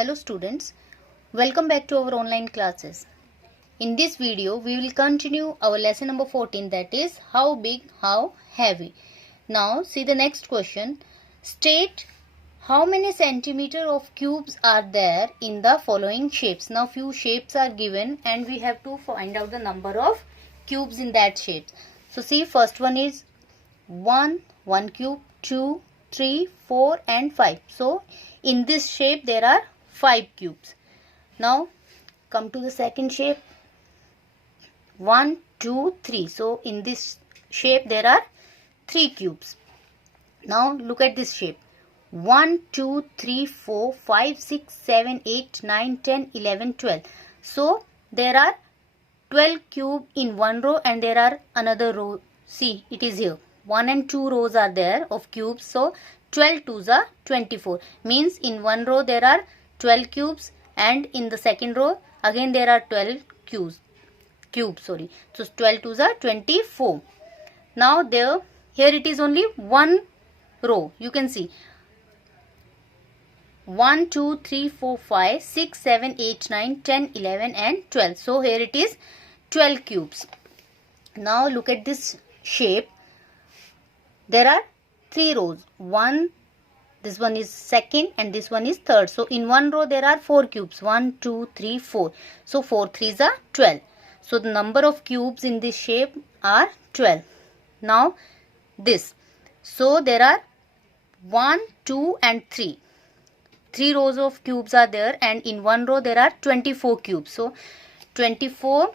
Hello students, welcome back to our online classes. In this video, we will continue our lesson number 14, that is how big, how heavy. Now see the next question. State how many centimeter of cubes are there in the following shapes. Now few shapes are given and we have to find out the number of cubes in that shape. So see, first one is 1 cube, 2, 3, 4 and 5. So in this shape there are 5 cubes. Now come to the second shape. 1, 2, 3. So in this shape there are 3 cubes. Now look at this shape. 1, 2, 3, 4, 5, 6, 7, 8, 9, 10, 11, 12. So there are 12 cube in one row and there are another row. See, it is here. 1 and 2 rows are there of cubes. So 12 twos are 24. Means in one row there are 12 cubes and in the second row again there are 12 cubes. So 12 twos are 24. Now here it is only one row. You can see 1, 2, 3, 4, 5, 6, 7, 8, 9, 10, 11 and 12. So here it is 12 cubes. Now look at this shape. There are 3 rows. This one is second and this one is third. So in one row there are 4 cubes. 1, 2, 3, 4. So 4 threes are 12. So the number of cubes in this shape are 12. Now this. So there are 1, 2 and 3. 3 rows of cubes are there and in one row there are 24 cubes. So 24.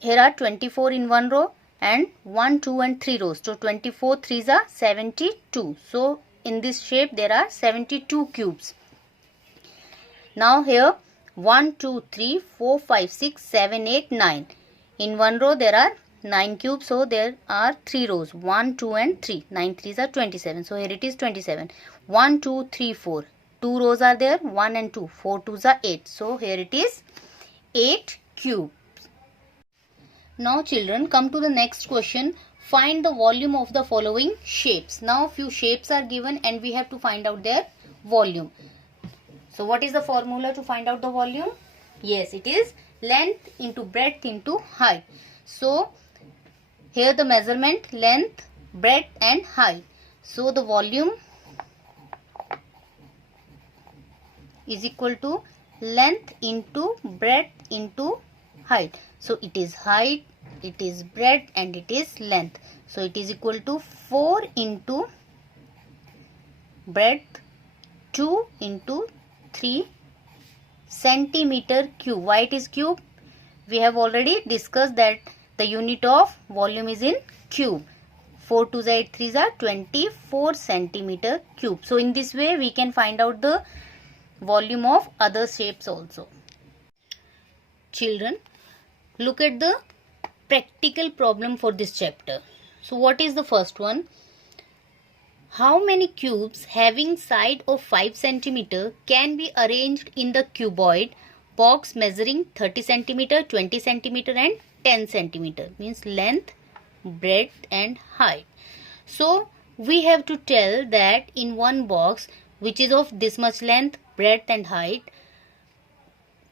Here are 24 in one row and 1, 2 and 3 rows. So 24 threes are 72. So in this shape there are 72 cubes. Now here 1, 2, 3, 4, 5, 6, 7, 8, 9. In one row there are 9 cubes. So there are 3 rows. 1, 2 and 3. 9 threes are 27. So here it is 27. 1, 2, 3, 4. 2 rows are there. 1 and 2. 4 twos are 8. So here it is 8 cubes. Now children, come to the next question. Find the volume of the following shapes. Now few shapes are given and we have to find out their volume. So what is the formula to find out the volume? Yes, it is length into breadth into height. So here the measurement, length, breadth and height. So the volume is equal to length into breadth into height. So it is height, it is breadth and it is length. So it is equal to 4 into breadth, 2 into 3 centimeter cube. Why it is cube? We have already discussed that the unit of volume is in cube. 4 2s are 8 3s are 24 centimeter cube. So in this way we can find out the volume of other shapes also. Children, look at the practical problem for this chapter. So what is the first one? How many cubes having side of 5 cm can be arranged in the cuboid box measuring 30 cm, 20 cm and 10 cm? Means length, breadth and height. So we have to tell that in one box which is of this much length, breadth and height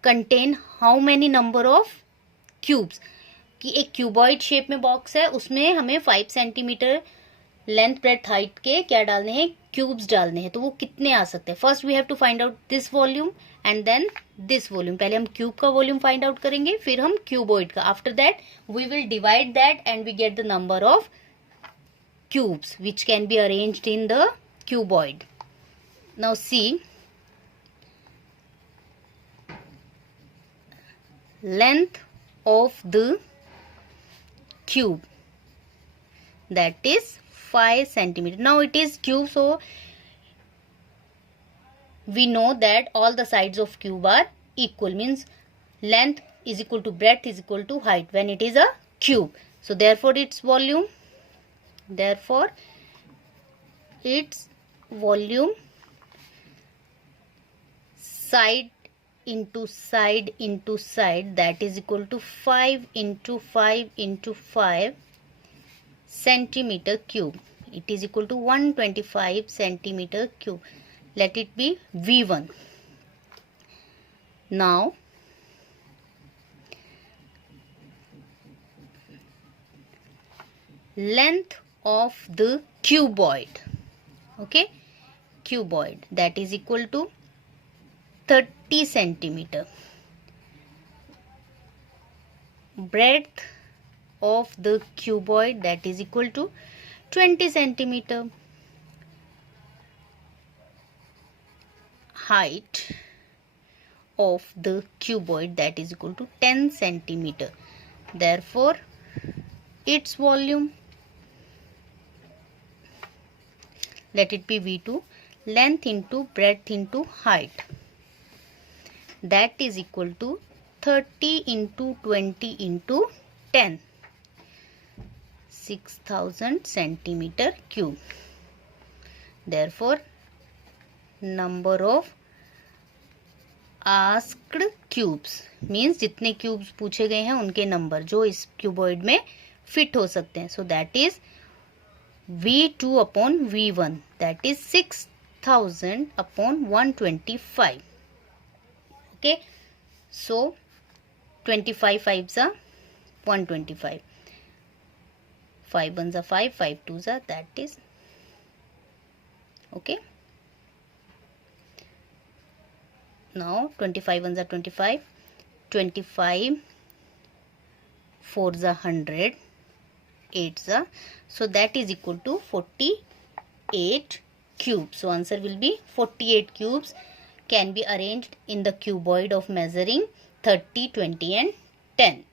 contain how many number of cubes. कि एक cuboid shape में box है, उसमें हमें 5 centimetre length breadth height के क्या डालने हैं, क्यूब्स डालने हैं. तो वो कितने आ सकते हैं? First we have to find out this volume and then this volume. पहले हम क्यूब का वॉल्यूम फाइंड आउट करेंगे, फिर हम क्यूबॉइड का. After that we will divide that and we get the number of cubes which can be arranged in the cuboid. Now see, length of the cube, that is 5 centimeter. Now it is cube, so we know that all the sides of cube are equal. Means length is equal to breadth is equal to height when it is a cube. So therefore its volume side into side into side, that is equal to 5 into 5 into 5 centimeter cube. It is equal to 125 centimeter cube. Let it be V1. Now length of the cuboid, okay, cuboid, that is equal to 30 centimeter. Breadth of the cuboid, that is equal to 20 centimeter. Height of the cuboid, that is equal to 10 centimeter. Therefore its volume, let it be V2, length into breadth into height, that is equal to 30 into 20 into 10, 6000 centimeter cube. Therefore number of asked cubes means जितने cubes पूछे गए हैं उनके number जो इस cuboid में fit हो सकते हैं. So that is V2 upon V1, that is 6000 upon 125. Okay, so 25 5s are 125, 5 1s are 5, 5 2s are, that is okay. Now 25 1s are 25, 25 4s are 100, 8s are, so that is equal to 48 cubes. So answer will be 48 cubes can be arranged in the cuboid of measuring 30, 20 and 10.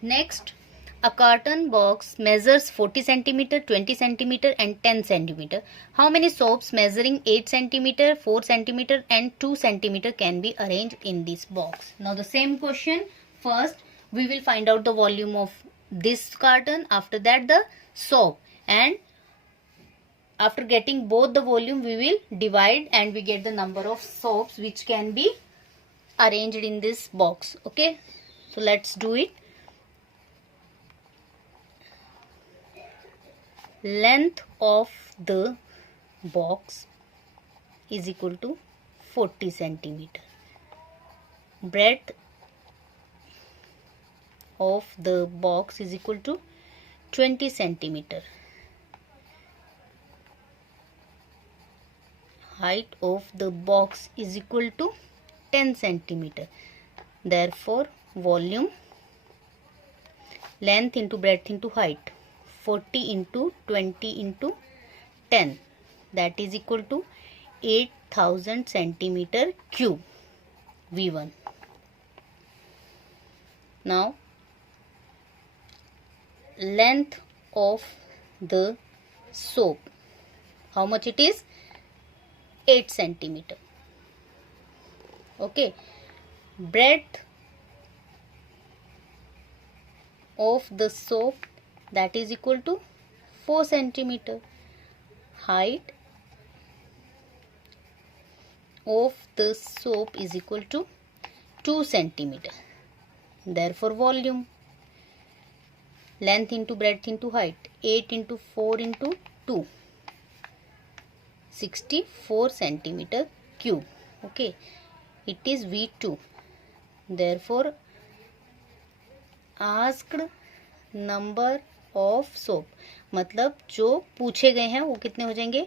Next, a carton box measures 40 centimeter, 20 centimeter and 10 centimeter. How many soaps measuring 8 centimeter, 4 centimeter and 2 centimeter can be arranged in this box? Now the same question. First we will find out the volume of this carton, after that the soap, and after getting both the volume we will divide and we get the number of soaps which can be arranged in this box. Okay, so let's do it. Length of the box is equal to 40 centimeter. Breadth of the box is equal to 20 centimeter. Height of the box is equal to 10 centimeter. Therefore volume, length into breadth into height, 40 into 20 into 10, that is equal to 8000 centimeter cube, V1. Now length of the soap, how much it is? 8 centimeter. Okay, breadth of the soap, that is equal to 4 centimeter. Height of the soap is equal to 2 centimeter. Therefore volume, length into breadth into height, 8 into 4 into 2, 64 centimeter cube. Okay, it is V2. Therefore asked number of soap, मतलब जो पूछे गए हैं वो कितने हो जाएंगे?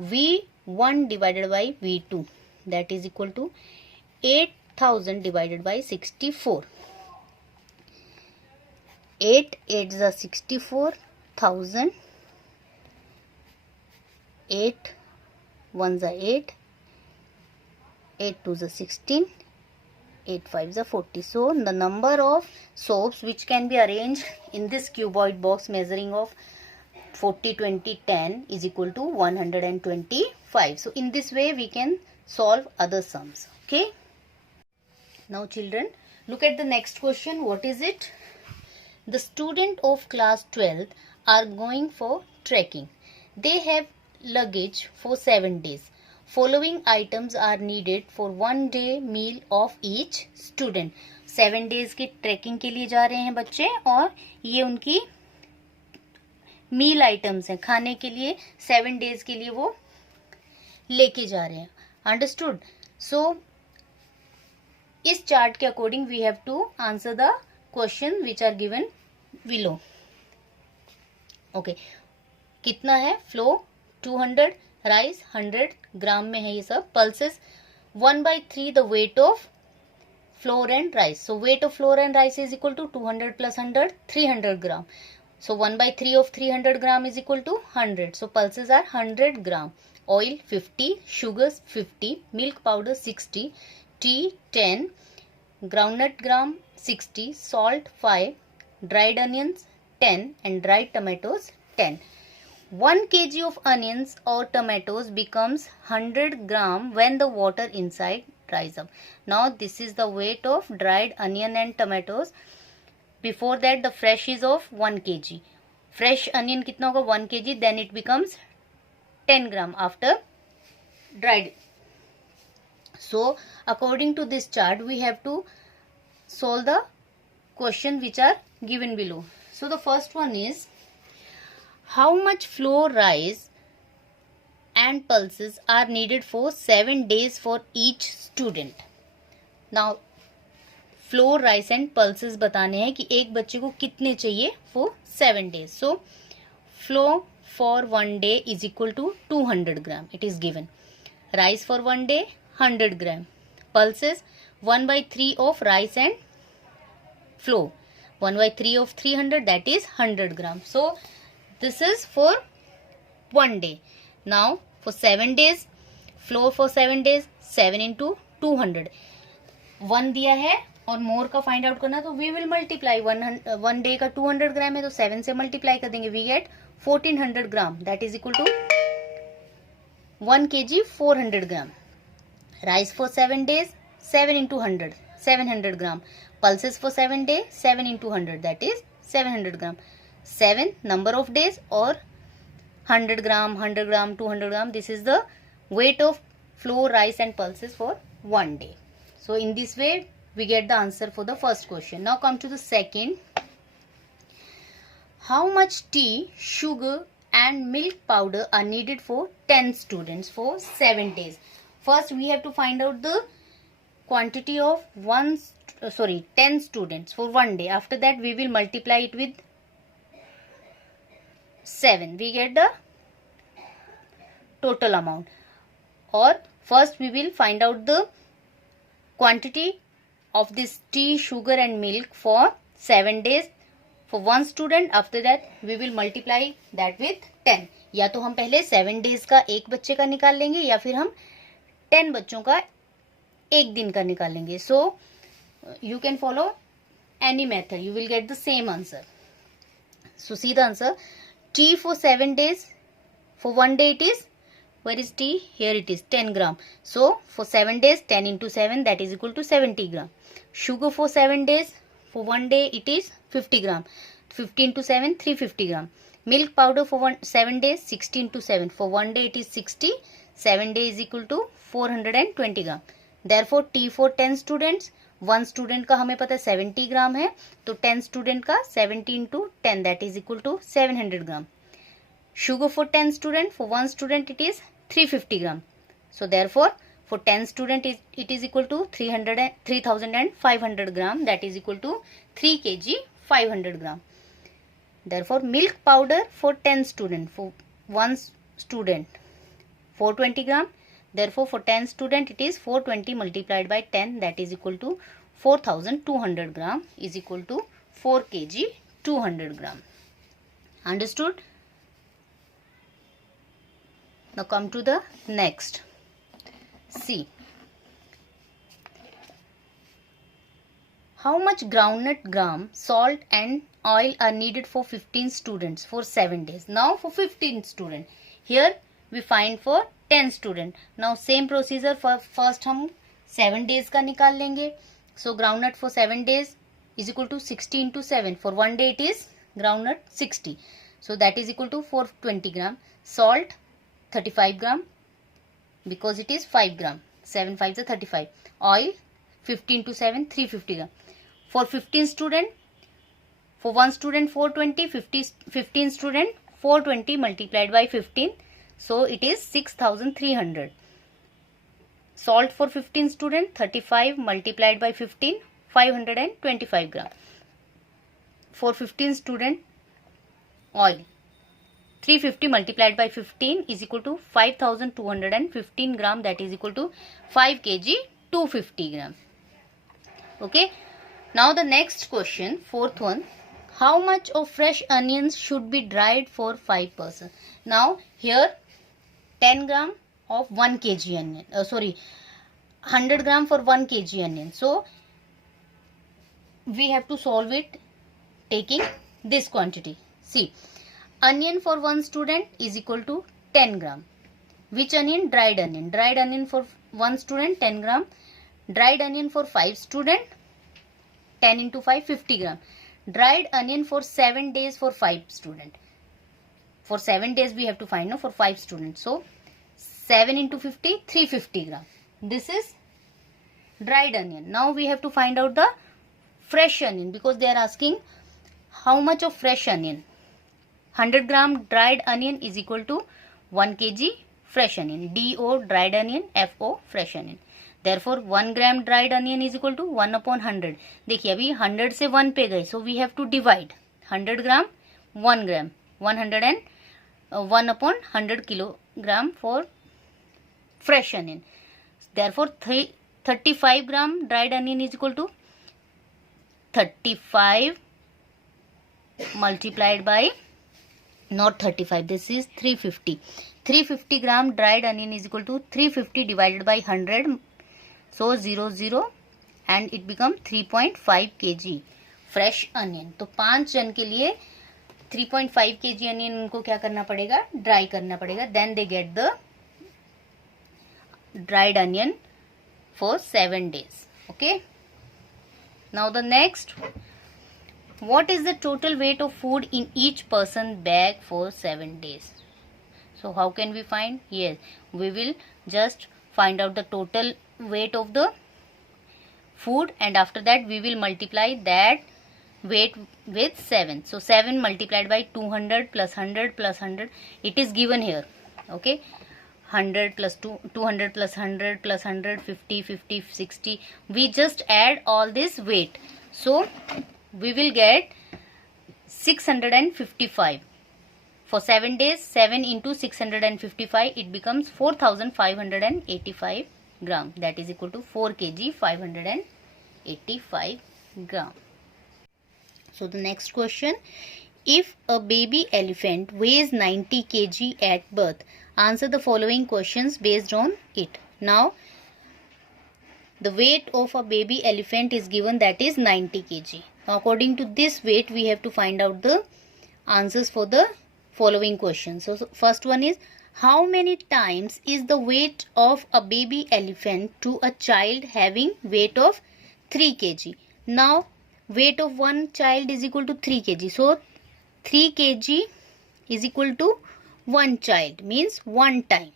V1 divided by V2, that is equal to 8000 divided by 64. 8 8 is 64,000, 8 1 is 8, 8 2 is 16, 8 5 is 40. So the number of soaps which can be arranged in this cuboid box measuring of 40 20 10 is equal to 125. So in this way we can solve other sums. Okay, now children, look at the next question. What is it? The student of class 12th are going for trekking. They have luggage for 7 days. Following items are needed for 1 day meal of each student. 7 days के trekking के लिए जा रहे हैं बच्चे और ये उनकी मील आइटम्स हैं, खाने के लिए 7 days के लिए वो लेके जा रहे हैं. अंडरस्टूड? सो इस चार्ट के according we have to answer the question which are given below. Okay, कितना है फ्लो 200, राइस 100 ग्राम में है ये सब. Pulses 1/3 the weight of flour and rice. So weight of flour and rice is equal to 200 plus 100, 300 gram. So 1/3 of 300 gram is equal to 100. So pulses are 100 gram. Oil 50, sugars 50, milk powder 60, tea 10, groundnut gram 60, salt 5, dried onions 10 and dried tomatoes 10. 1 kg of onions or tomatoes becomes 100 gram when the water inside dries up. Now this is the weight of dried onion and tomatoes. Before that the fresh is of 1 kg. Fresh onion कितना होगा 1 kg, then it becomes 10 gram after dried. So according to this chart we have to solve the question which are given below. So the first one is, how much flour, rice and pulses are needed for 7 days for each student. Now flour, rice and pulses बताने हैं कि एक बच्चे को कितने चाहिए for 7 days. So flour for 1 day is equal to 200 gram. It is given. Rice for 1 day 100 gram. Pulses 1/3 of rice and flour. 1/3 of 300, that is 100 gram. So this is for 1 day. Now for 7 days, flour for 7 days 7 into 200. 1 दिया है और मोर का find out करना, तो we will multiply. 1 day का 200 ग्राम है तो 7 से मल्टीप्लाई कर देंगे. We get 1400 gram, that is equal to 1 kg 400 gram. Rice for 7 days 7 into 100, 700 gram. Pulses for 7 days 7 into 100, that is 700 gram. 7 number of days और 100 gram, 100 gram, 200 gram. This is the weight of flour, rice and pulses for 1 day. So in this way we get the answer for the first question. Now come to the second. How much tea, sugar and milk powder are needed for 10 students for 7 days? First we have to find out the quantity of 10 students for 1 day. After that we will multiply it with 7. We get the total amount. Or first we will find out the quantity of this tea, sugar and milk for 7 days for 1 student. After that we will multiply that with 10. या तो हम पहले 7 days का एक बच्चे का निकाल लेंगे या फिर हम 10 बच्चों का एक दिन का निकाल लेंगे. So you can follow any method, you will get the same answer. So see the answer. Tea for 7 days, for 1 day it is, where is tea? Here it is 10 gram. So for 7 days 10 into 7, that is equal to 70 gram. Sugar for 7 days, for 1 day it is 50 gram. 50 into 7, 350 gram. Milk powder for 7 days 60 into 7, for 1 day it is 60. 7 days is equal to 420 gram. Therefore tea for 10 students, 1 student का हमें पता है 70 ग्राम है, तो 10 student का 70 into 10, that is equal to 700 gram. Sugar for 10 student, for 1 student it is 350 gram. So therefore for 10 student it is equal to 3500 gram, that is equal to 3 kg 500 gram. Therefore milk powder for 10 student, for 1 student 420 gram. Therefore for 10 student it is 420 multiplied by 10, that is equal to 4200 gram is equal to 4 kg 200 gram. Understood? Now come to the next. See. How much groundnut gram, salt and oil are needed for 15 students for 7 days? Now for 15 students. Here we find for 10 student. Now same procedure, for first हम 7 days का निकाल लेंगे. So groundnut for 7 days is equal to 60 into 7. For 1 day it is groundnut 60. So that is equal to 420 gram. Salt 35 gram because it is 5 gram. 7 5 is 35. Oil 15 to 7 350 gram. For 15 student, for 1 student 420, 15 student 420 multiplied by 15. So it is 6300. Salt for 15 student, 35 multiplied by 15, 525 gram. For 15 student, oil, 350 multiplied by 15 is equal to 5215 gram, that is equal to 5 kg 250 gram. Okay. Now the next question, fourth one. How much of fresh onions should be dried for 5 persons? Now here 10 gram of 1 kg onion. 100 gram for 1 kg onion. So we have to solve it taking this quantity. See, onion for 1 student is equal to 10 gram. Which onion? Dried onion. Dried onion for 1 student 10 gram. Dried onion for 5 student, 10 into 5, 50 gram. Dried onion for 7 days for 5 student. For 7 days we have to find, no, for 5 students. So 7 into 50, 350 gram. This is dried onion. Now we have to find out the fresh onion, because they are asking how much of fresh onion. 100 gram dried onion is equal to 1 kg fresh onion. DO dried onion, FO fresh onion. Therefore 1 gram dried onion is equal to 1 upon 100. देखिए अभी 100 से 1 पे गए, so we have to divide 100 gram 1 gram 1 upon 100 kilogram for fresh onion. Therefore 35 gram dried onion is equal to 35 multiplied by, not 35, this is 350. 350 gram dried onion is equal to 350 divided by 100. So 0 and it become 3.5 kg fresh onion. तो 5 जन के लिए 3.5 kg onion उनको क्या करना पड़ेगा? Dry करना पड़ेगा. Then they get the dried onion for 7 days. Okay. Now the next. What is the total weight of food in each person bag for 7 days? So how can we find? Yes, we will just find out the total weight of the food, and after that we will multiply that weight with 7. So 7 multiplied by 200 plus 100 plus 100, it is given here. Okay, 100 plus 200 plus 100 plus 100, 50, 50, 60. We just add all this weight. So we will get 655. For 7 days, 7 into 655, it becomes 4585 gram. That is equal to 4 kg 585 gram. So the next question. If a baby elephant weighs 90 kg at birth, answer the following questions based on it. Now, the weight of a baby elephant is given, that is 90 kg. Now, according to this weight, we have to find out the answers for the following questions. So first one is, how many times is the weight of a baby elephant to a child having weight of 3 kg? Now, weight of one child is equal to 3 kg. So 3 kg is equal to one child, means one time.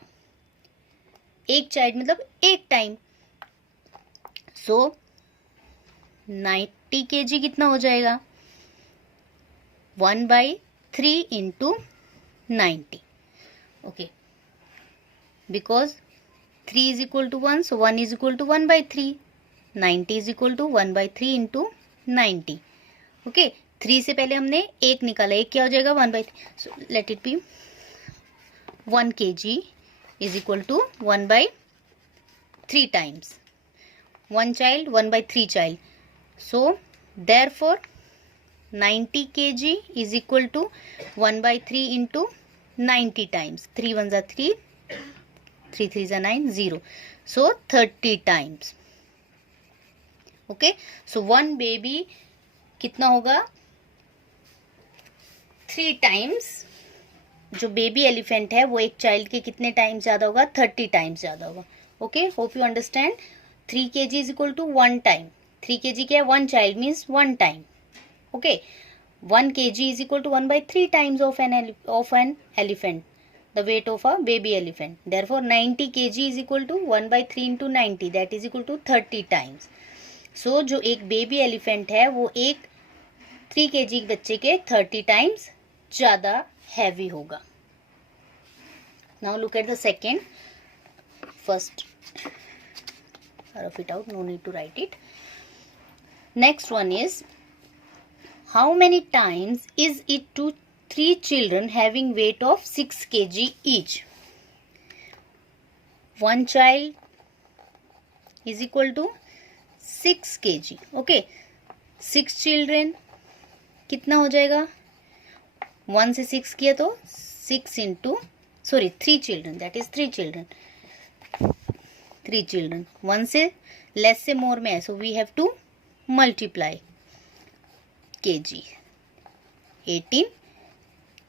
एक child मतलब एक time. So 90 kg कितना हो जाएगा? 1/3 into 90. Okay, because 3 is equal to 1, so 1 is equal to 1/3. 90 is equal to 1/3 into 90. Okay, 3 से पहले हमने 1 निकाला, 1 क्या हो जाएगा? 1/3. So let it be 1 kg is equal to 1/3 times. One child, 1/3 child. So therefore 90 kg is equal to 1/3 into 90 times. 3 ones are 3, 3 threes are 9, 0. So 30 times. Okay, so one baby कितना होगा? 3 times. जो baby elephant है वो एक child के कितने times ज्यादा होगा? 30 टाइम्स ज्यादा होगा. Okay, hope you understand. 3 kg is equal to 1 time. 3 kg क्या है? 1 child means 1 time. Okay, 1 kg is equal to 1/3 times of an elephant, the weight of a baby elephant. Therefore 90 kg is equal to 1/3 into 90, that is equal to 30 times. So जो एक baby elephant है वो एक 3 kg बच्चे के 30 times ज्यादा heavy होगा. Now look at the second. First rough it out, no need to write it. Next one is, how many times is it to 3 children having weight of 6 kg each? One child is equal to 6 kg. Okay, 6 children कितना हो जाएगा? 1 से 6 किया तो 6 into 3 children, that is 3 children. 3 children, 1 से less से more में है, so we have to multiply kg. 18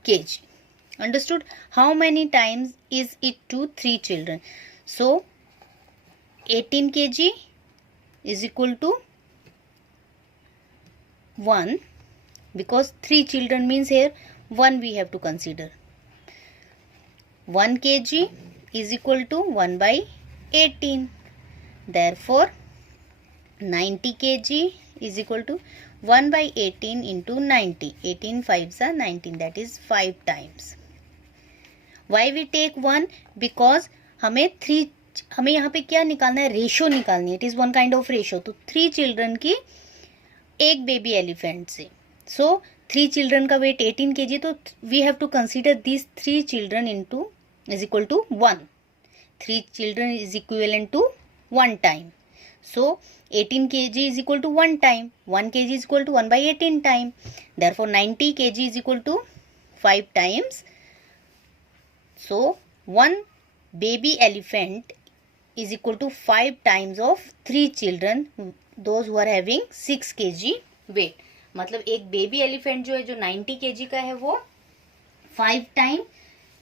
kg. Understood? How many times is it to 3 children? So 18 kg is equal to 1, because 3 children means here 1 we have to consider. 1 kg is equal to 1 by 18. Therefore 90 kg is equal to 1 by 18 into 90. 18 5s are 19, that is 5 times. Why we take 1? Because हमें यहाँ पे क्या निकालना है? Ratio निकालनी है. It is one kind of ratio. तो 3 children की एक बेबी एलिफेंट से. सो 3 चिल्ड्रन का वेट 18 kg, तो we have to consider this 3 children into is equal to 1. 3 children is equivalent to 1 time. So 18 kg is equal to 1 time. 1 kg is equal to 1 by 18 time. Therefore 90 kg is equal to 5 times. So 1 baby elephant is equal to 5 times of 3 children, those who are having 6 kg weight. मतलब एक baby elephant जो है, जो 90 kg का है, वो 5 time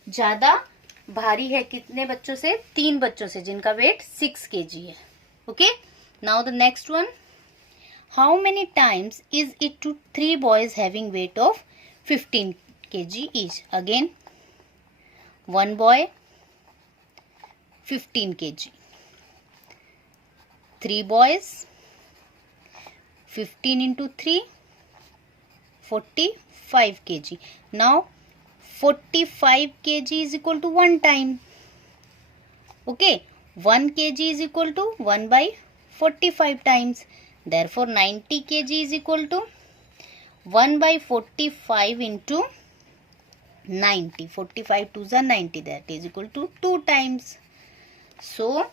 ज्यादा भारी है. कितने बच्चों से? 3 बच्चों से जिनका वेट 6 kg है. Okay, now the next one. How many times is it to 3 boys having weight of 15 kg each? Again, 1 boy 15 kg, 3 boys, 15 into 3 45 kg. Now 45 kg is equal to 1 time. Okay, 1 kg is equal to 1 by 45 times. Therefore 90 kg is equal to 1 by 45 into 90. 45 2s are 90, that is equal to 2 times. So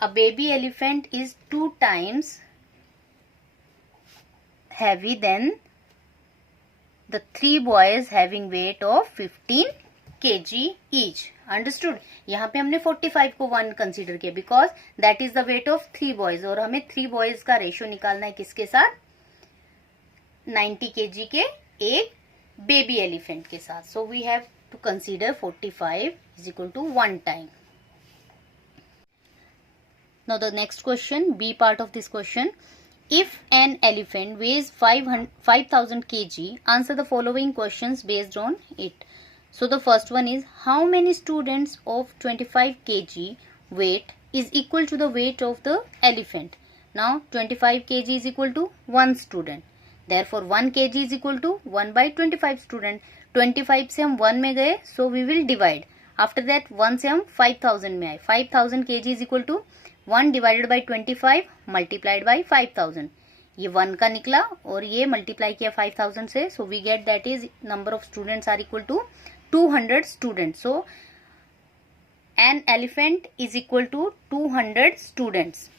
a baby elephant is 2 times heavy than the 3 boys having weight of 15 kg each. Understood? यहाँ पे हमने 45 को 1 consider किया, because that is the weight of 3 boys, और हमें 3 boys का ratio निकालना है किसके साथ? 90 kg के एक बेबी एलिफेंट के साथ. So we have to consider 45 is equal to 1 time. Now the next question, B part of this question. If an elephant weighs 5000 kg, answer the following questions based on it. So the first one is, how many students of 25 kg weight is equal to the weight of the elephant? Now 25 kg is equal to 1 student. Therefore 1 kg is equal to 1 by 25 student. 25 से हम 1 में गए, so we will divide. After that 1 से हम 5000 में आए. 5000 kg is equal to 1 divided by 25 multiplied by 5000. ये 1 का निकला और ये मल्टीप्लाई किया 5000 से. So we get that is number of students are equal to 200 students. So an elephant is equal to 200 students.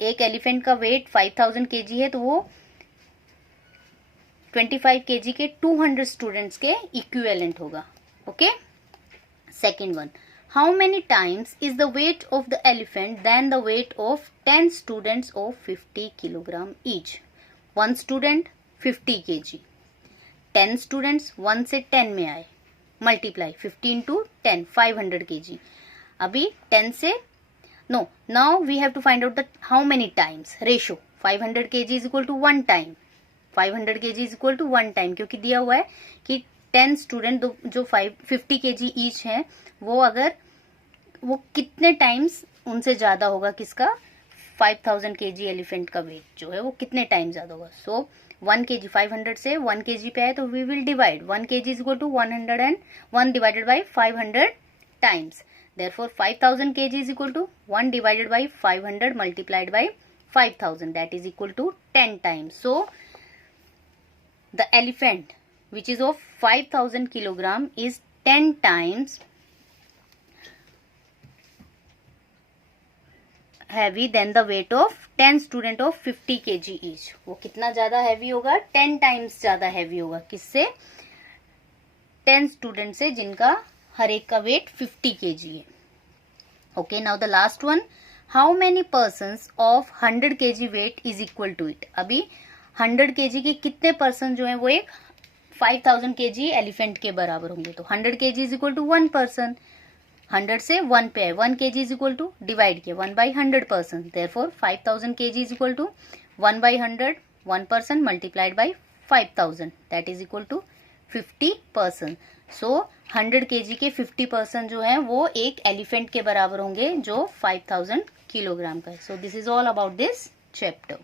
एक एलिफेंट का वेट 5000 kg है, तो वो 25 kg के 200 स्टूडेंट्स के इक्विवेलेंट होगा. Okay, second one. How many times is the weight of the elephant than the weight of 10 students of 50 kg each? 1 student 50 kg, 10 students 1 से 10 में आए, मल्टीप्लाई 15 to 10 500 kg. अभी 10 से no, now we have to find out that how many times. Ratio 500 kg is equal to 1 time. 500 kg is equal to 1 time, क्योंकि दिया हुआ है कि 10 स्टूडेंट जो 50 kg ईच हैं, वो अगर वो कितने टाइम्स उनसे ज्यादा होगा किसका? 5000 kg एलिफेंट का वेट जो है वो कितने टाइम ज्यादा होगा. सो 1 kg 500 से 1 kg पे आए, तो we will divide. 1 kg is equal to 101 divided by 500 times. Therefore 5000 kg is equal to 1 divided by 500 multiplied by 5000, that is equal to 10 times. So the elephant which is of 5000 kilogram is 10 times heavy than the weight of 10 student of 50 kg each. वो कितना ज्यादा heavy होगा? 10 times ज्यादा heavy होगा. किससे? 10 student से जिनका हर एक का वेट 50 kg है. Okay, now the last one, how many persons of 100 kg weight is equal to it. अभी 100 kg के कितने पर्सन जो है वो एक 5000 kg एलिफेंट के बराबर होंगे. तो 100 kg is equal to 1 person. 100 से 1 पे है, 1 kg is equal to divide किया 1 by 100 person. Therefore 5000 kg is equal to 1 by 100 1 person multiplied by 5000, that is equal to 50 person. So 100 kg के 50 पर्सन जो है वो एक एलिफेंट के बराबर होंगे जो 5000 किलोग्राम का है. So this is all about this chapter.